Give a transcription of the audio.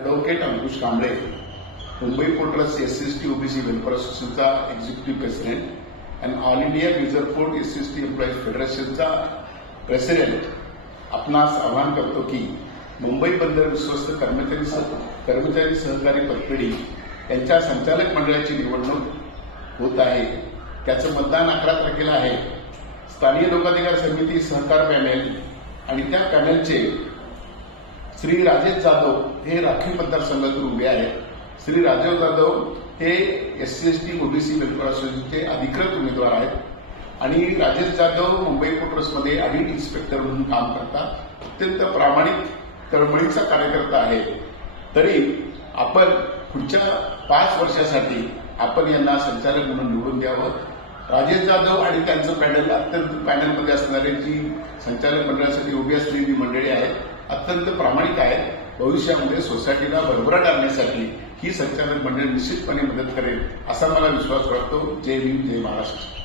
Advocate Ankush Kamble Mumbai porters S S T OBC welfare असोसिएशनचा executive president and all India user fort S S T employees फेडरेशनचा president आपणास आवाहन करतो की मुंबई बंदर विश्वस्त कर्मचारी कर्मचारी सहकारी पतपेढी यांच्या संचालक मंडळाची निवडणूक होत आहे. त्याचं मतदान अकरा तारखेला आहे. स्थानीय लोकाधिकार समिती सहकार पॅनेल आणि त्या पॅनेलचे श्री राजेश जाधव हे राखीव मतदारसंघातून उभे आहेत. श्री राजेश जाधव हे S C S T OBC welfare असोसिएशनचे अधिकृत उमेदवार आहेत. आणि राजेश जाधव मुंबई पोर्टर्समध्ये ऑडिट इन्स्पेक्टर म्हणून काम करतात. अत्यंत प्रामाणिक तळमळीचा कार्यकर्ता आहे तरी आपण पुढच्या पाच वर्षासाठी आपण यांना संचालक म्हणून निवडून द्यावं. राजेश जाधव आणि त्यांचं पॅनल अत्यंत पॅनलमध्ये असणारे जी संचालक मंडळासाठी उभी असलेली मंडळी आहेत अत्यंत प्रामाणिक आहेत. भविष्यामध्ये सोसायटीला भरभराट आणण्यासाठी ही संचालक मंडळ निश्चितपणे मदत करेल असा मला विश्वास वाटतो. जय भीम जय महाराष्ट्र.